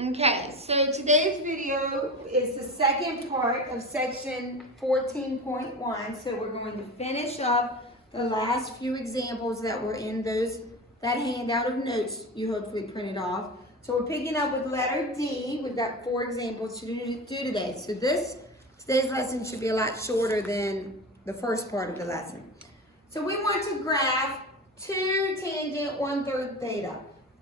Okay, so today's video is the second part of section 14.1. So we're going to finish up the last few examples that were in that handout of notes you hopefully printed off. So we're picking up with letter D. We've got 4 examples to do today. So today's lesson should be a lot shorter than the first part of the lesson. So we want to graph 2 tangent 1/3 theta.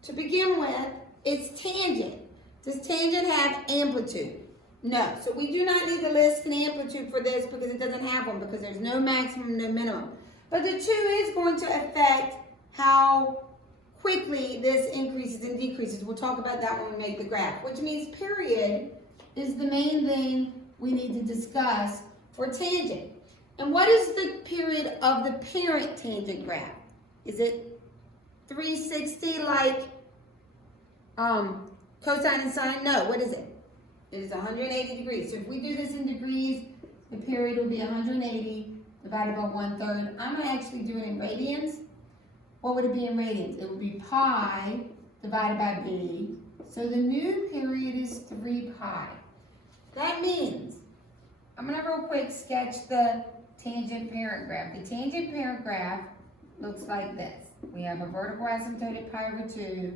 To begin with, it's tangent. Does tangent have amplitude? No. So we do not need to list an amplitude for this because it doesn't have one, because there's no maximum, no minimum. But the 2 is going to affect how quickly this increases and decreases. We'll talk about that when we make the graph, which means period is the main thing we need to discuss for tangent. And what is the period of the parent tangent graph? Is it 360 like cosine and sine? No. What is it? It is 180 degrees. So if we do this in degrees, the period will be 180 divided by 1/3. I'm going to actually do it in radians. What would it be in radians? It would be pi divided by b. So the new period is 3 pi. That means, I'm going to real quick sketch the tangent parent graph. The tangent parent graph looks like this. We have a vertical asymptote at pi over 2,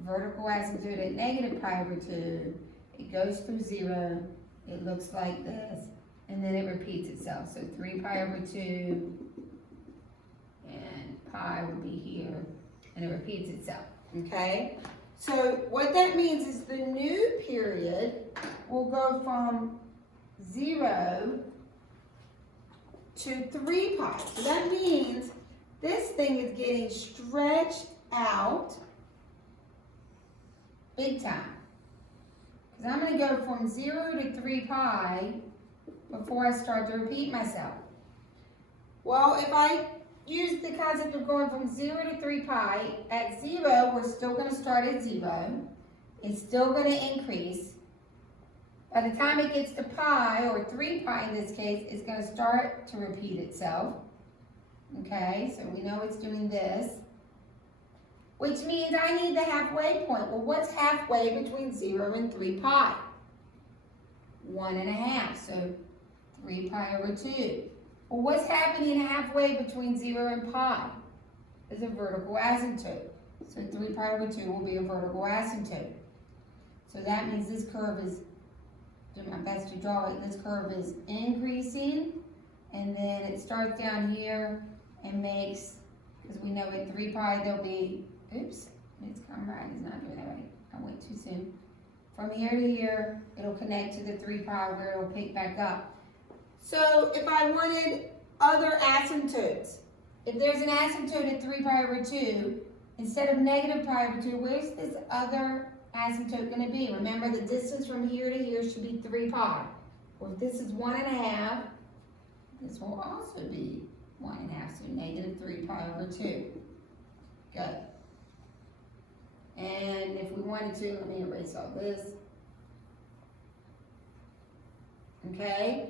vertical asymptote at negative pi over 2. It goes through 0. It looks like this. And then it repeats itself. So 3 pi over 2, and pi will be here, and it repeats itself. Okay? So what that means is the new period will go from 0 to 3 pi. So that means this thing is getting stretched out big time. Because I'm going to go from 0 to 3 pi before I start to repeat myself. Well, if I use the concept of going from 0 to 3 pi, at 0, we're still going to start at 0. It's still going to increase. By the time it gets to pi, or 3 pi in this case, it's going to start to repeat itself. Okay, so we know it's doing this. Which means I need the halfway point. Well, what's halfway between 0 and 3 pi? 1.5, so 3 pi over 2. Well, what's happening halfway between 0 and pi? Is a vertical asymptote. So 3 pi over 2 will be a vertical asymptote. So that means this curve is, do my best to draw it, this curve is increasing, and then it starts down here and makes, because we know at 3 pi there'll be, oops, it's come right, it's not doing that right. I went too soon. From here to here, it'll connect to the 3 pi where it'll pick back up. So if I wanted other asymptotes, if there's an asymptote at 3 pi over 2, instead of negative pi over 2, where's this other asymptote going to be? Remember, the distance from here to here should be 3 pi. Well, if this is 1.5, this will also be 1.5, so negative 3 pi over 2. Good. And if we wanted to, let me erase all this. Okay?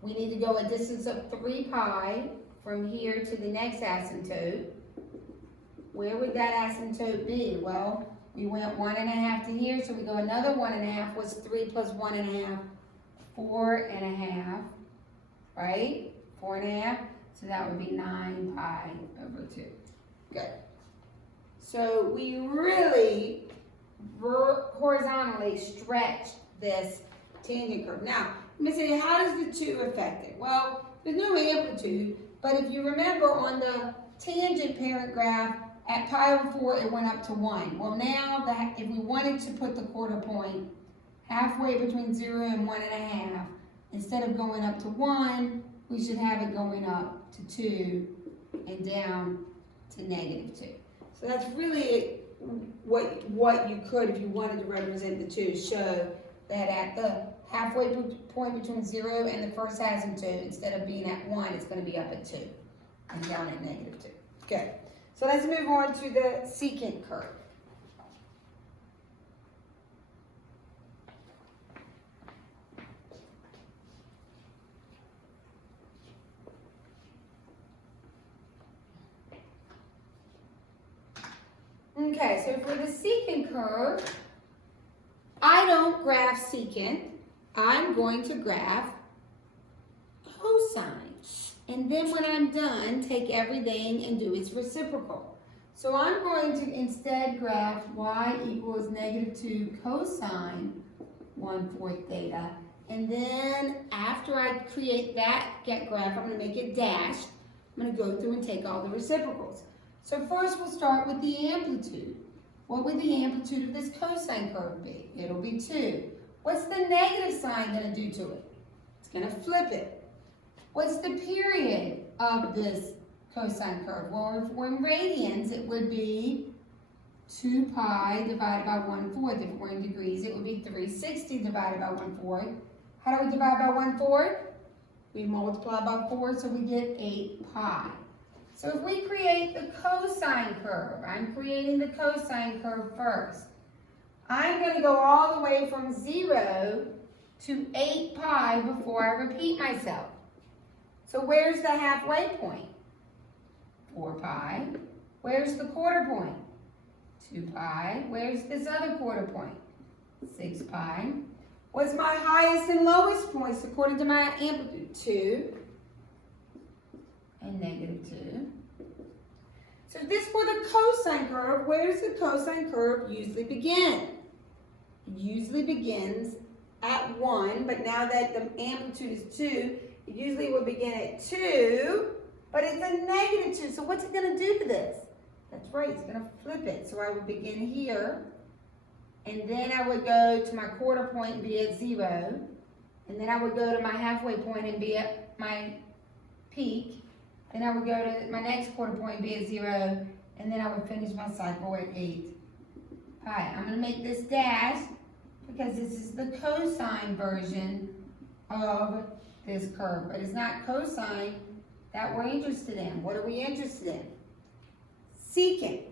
We need to go a distance of 3 pi from here to the next asymptote. Where would that asymptote be? Well, we went 1.5 to here, so we go another 1.5. What's 3 plus 1.5? 4.5, right? 4.5. So that would be 9 pi over 2. Good. So we really horizontally stretched this tangent curve. Now, let me say, how does the 2 affect it? Well, there's no amplitude, but if you remember on the tangent parent graph, at pi over 4, it went up to 1. Well, now that if we wanted to put the quarter point halfway between 0 and 1.5, instead of going up to 1, we should have it going up to 2 and down to negative 2. So that's really what you could, if you wanted to represent the 2, show that at the halfway point between 0 and the first asymptote, instead of being at 1, it's going to be up at 2 and down at negative 2. Good. So let's move on to the secant curve. Okay, so for the secant curve, I don't graph secant. I'm going to graph cosine. And then when I'm done, take everything and do its reciprocal. So I'm going to instead graph y equals -2 cosine 1/4 theta. And then after I create that graph, I'm going to make it dashed. I'm going to go through and take all the reciprocals. So first we'll start with the amplitude. What would the amplitude of this cosine curve be? It'll be 2. What's the negative sign going to do to it? It's going to flip it. What's the period of this cosine curve? Well, if we're in radians, it would be 2 pi divided by 1/4. If we're in degrees, it would be 360 divided by 1/4. How do we divide by 1/4? We multiply by 4, so we get 8 pi. So if we create the cosine curve, I'm creating the cosine curve first. I'm going to go all the way from 0 to 8 pi before I repeat myself. So where's the halfway point? 4 pi. Where's the quarter point? 2 pi. Where's this other quarter point? 6 pi. What's my highest and lowest points according to my amplitude? 2 and -2. So this for the cosine curve. Where does the cosine curve usually begin? It usually begins at 1, but now that the amplitude is 2, it usually will begin at 2, but it's a -2. So what's it going to do to this? That's right, it's going to flip it. So I would begin here, and then I would go to my quarter point and be at 0, and then I would go to my halfway point and be at my peak, then I would go to my next quarter point and be at 0, and then I would finish my cycle at 8 pi. I'm going to make this dash because this is the cosine version of this curve, but it's not cosine that we're interested in. What are we interested in? Secant.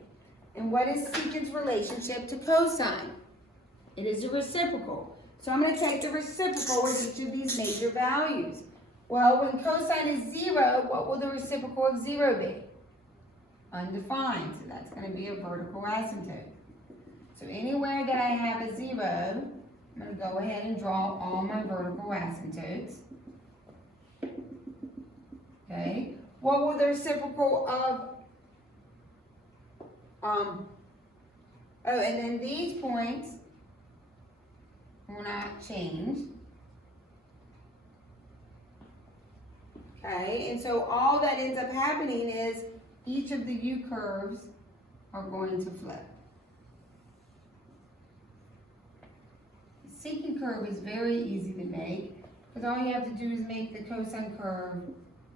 And what is secant's relationship to cosine? It is a reciprocal. So I'm going to take the reciprocal with each of these major values. Well, when cosine is 0, what will the reciprocal of 0 be? Undefined. So that's going to be a vertical asymptote. So anywhere that I have a 0, I'm going to go ahead and draw all my vertical asymptotes. Okay. What will the reciprocal of and then these points will not change. Okay, and so all that ends up happening is each of the U curves are going to flip. The secant curve is very easy to make because all you have to do is make the cosine curve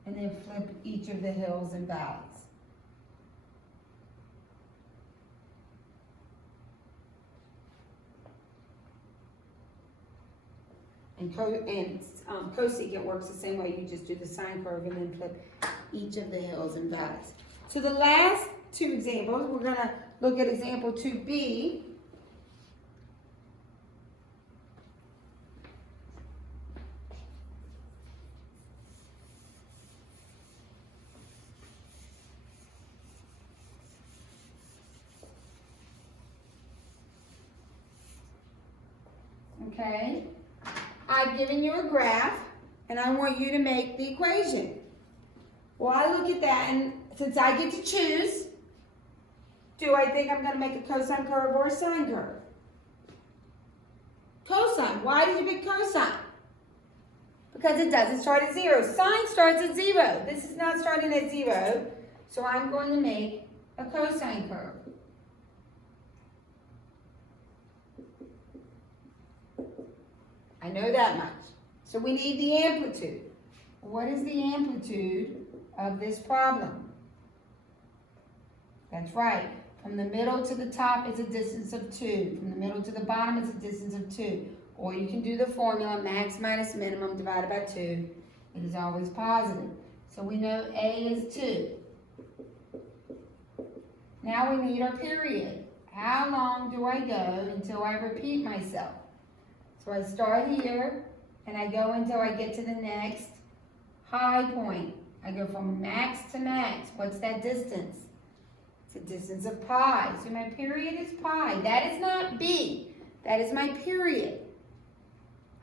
and then flip each of the hills and valleys. And cosecant works the same way. You just do the sine curve and then flip each of the hills and valleys. So the last two examples, we're going to look at example 2b. Okay. I've given you a graph, and I want you to make the equation. Well, I look at that, and since I get to choose, do I think I'm going to make a cosine curve or a sine curve? Cosine. Why did you pick cosine? Because it doesn't start at 0. Sine starts at 0. This is not starting at 0, so I'm going to make a cosine curve. I know that much. So we need the amplitude. What is the amplitude of this problem? That's right. From the middle to the top, it's a distance of 2. From the middle to the bottom, it's a distance of 2. Or you can do the formula, max minus minimum divided by 2. It is always positive. So we know A is 2. Now we need our period. How long do I go until I repeat myself? So I start here, and I go until I get to the next high point. I go from max to max. What's that distance? It's a distance of pi. So my period is pi. That is not B. That is my period.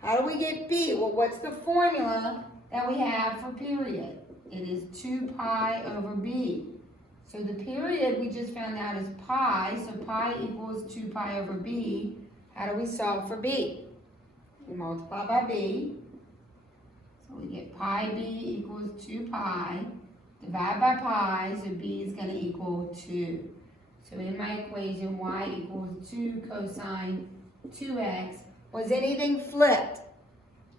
How do we get B? Well, what's the formula that we have for period? It is 2 pi over B. So the period we just found out is pi, so pi equals 2 pi over B. How do we solve for B? We multiply by B. So we get pi B equals 2 pi. Divide by pi, so B is going to equal 2. So in my equation, y equals 2 cosine 2x. Was anything flipped?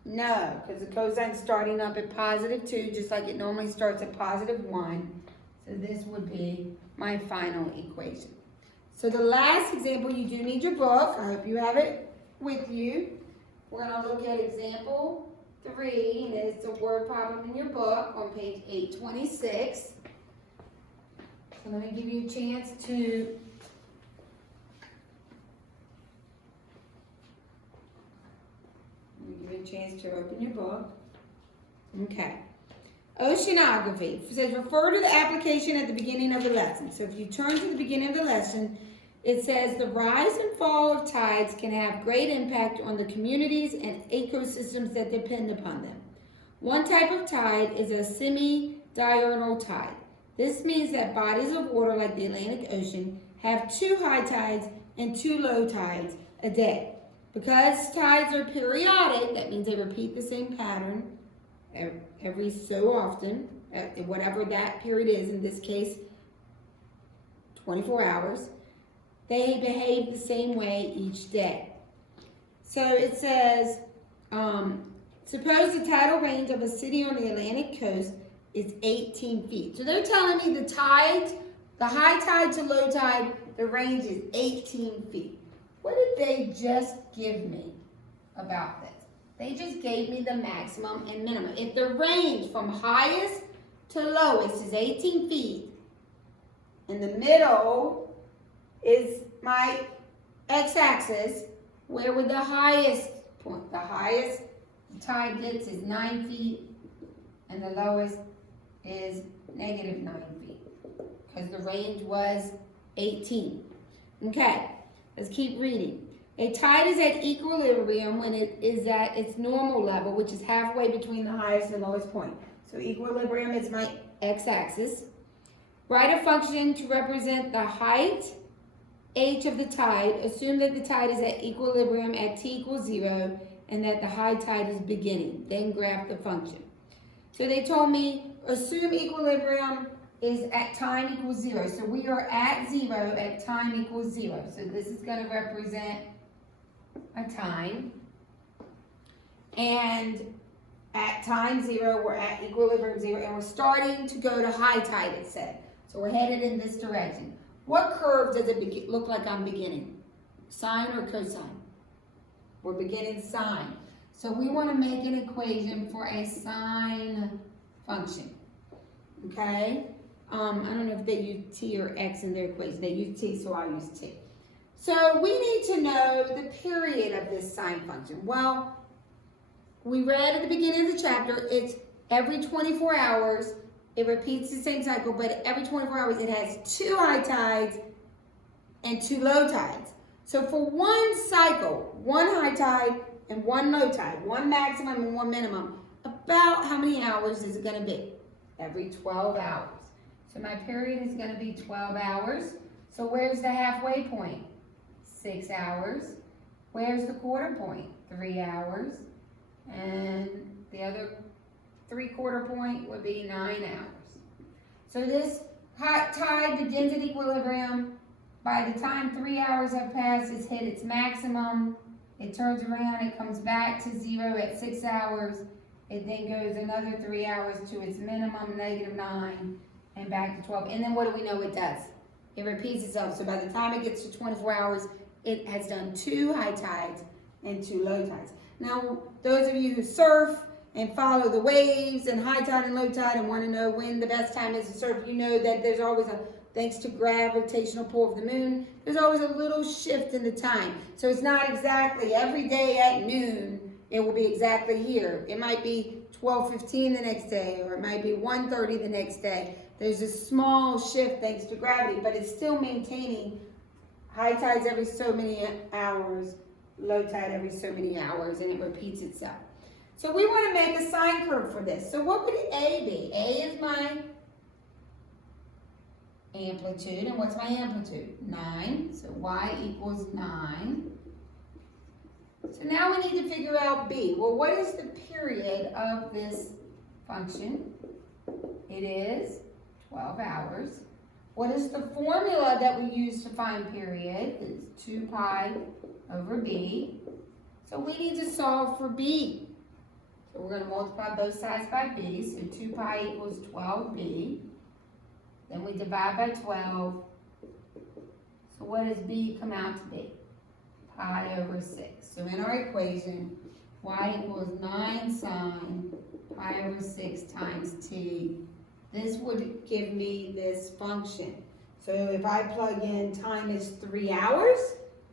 No, because the cosine's starting up at positive 2, just like it normally starts at positive 1. So this would be my final equation. So the last example, you do need your book. I hope you have it with you. We're going to look at example 3, and it's a word problem in your book on page 826. So let me give you a chance to open your book. Okay. Oceanography. It says refer to the application at the beginning of the lesson. So if you turn to the beginning of the lesson, it says the rise and fall of tides can have great impact on the communities and ecosystems that depend upon them. One type of tide is a semi-diurnal tide. This means that bodies of water like the Atlantic Ocean have 2 high tides and 2 low tides a day. Because tides are periodic, that means they repeat the same pattern every so often, whatever that period is, in this case, 24 hours. They behave the same way each day. So it says, suppose the tidal range of a city on the Atlantic coast is 18 feet. So they're telling me the tides, the high tide to low tide, the range is 18 feet. What did they just give me about this? They just gave me the maximum and minimum. If the range from highest to lowest is 18 feet, and the middle is my x-axis, where would the highest point? The highest the tide gets is 9 feet, and the lowest is negative 9 feet, because the range was 18. Okay, let's keep reading. A tide is at equilibrium when it is at its normal level, which is halfway between the highest and lowest point. So equilibrium is my x-axis. Write a function to represent the height h of the tide. Assume that the tide is at equilibrium at t equals 0 and that the high tide is beginning. Then graph the function. So they told me assume equilibrium is at time equals 0. So we are at 0 at time equals 0. So this is going to represent a time. And at time 0, we're at equilibrium 0, and we're starting to go to high tide, it said. So we're headed in this direction. What curve does it look like I'm beginning? Sine or cosine? We're beginning sine. So we want to make an equation for a sine function. Okay? I don't know if they use t or x in their equation. They use t, so I'll use t. So we need to know the period of this sine function. Well, we read at the beginning of the chapter, it's every 24 hours. It repeats the same cycle, but every 24 hours it has 2 high tides and 2 low tides. So for one cycle, 1 high tide and 1 low tide, 1 maximum and 1 minimum, about how many hours is it going to be? Every 12 hours. So my period is going to be 12 hours. So where's the halfway point? 6 hours. Where's the quarter point? 3 hours. And the other 3/4 point would be 9 hours. So this high tide begins at equilibrium. By the time 3 hours have passed, it's hit its maximum. It turns around, it comes back to 0 at 6 hours. It then goes another 3 hours to its minimum, -9, and back to 12. And then what do we know it does? It repeats itself. So by the time it gets to 24 hours, it has done 2 high tides and 2 low tides. Now, those of you who surf and follow the waves and high tide and low tide and want to know when the best time is to surf, you know that there's always thanks to gravitational pull of the moon, there's always a little shift in the time. So it's not exactly every day at noon, it will be exactly here. It might be 12:15 the next day, or it might be 1:30 the next day. There's a small shift thanks to gravity, but it's still maintaining high tides every so many hours low tide every so many hours, and it repeats itself. So we want to make a sine curve for this. So what would A be? A is my amplitude, and what's my amplitude? 9, so y equals 9. So now we need to figure out B. Well, what is the period of this function? It is 12 hours. What is the formula that we use to find period? It's 2 pi over B. So we need to solve for B. So we're going to multiply both sides by B. So 2 pi equals 12B. Then we divide by 12. So what does B come out to be? Pi over 6. So in our equation, y equals 9 sine pi over 6 times t. This would give me this function. So if I plug in time is 3 hours,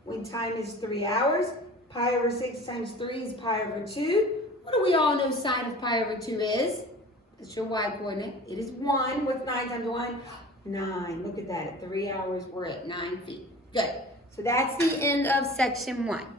when time is 3 hours, pi over 6 times 3 is pi over 2. What do we all know sine of pi over 2 is? That's your y coordinate. It is 1. What's 9 times 1? 9. Look at that. At 3 hours, we're at 9 feet. Good. So that's the end of section 1.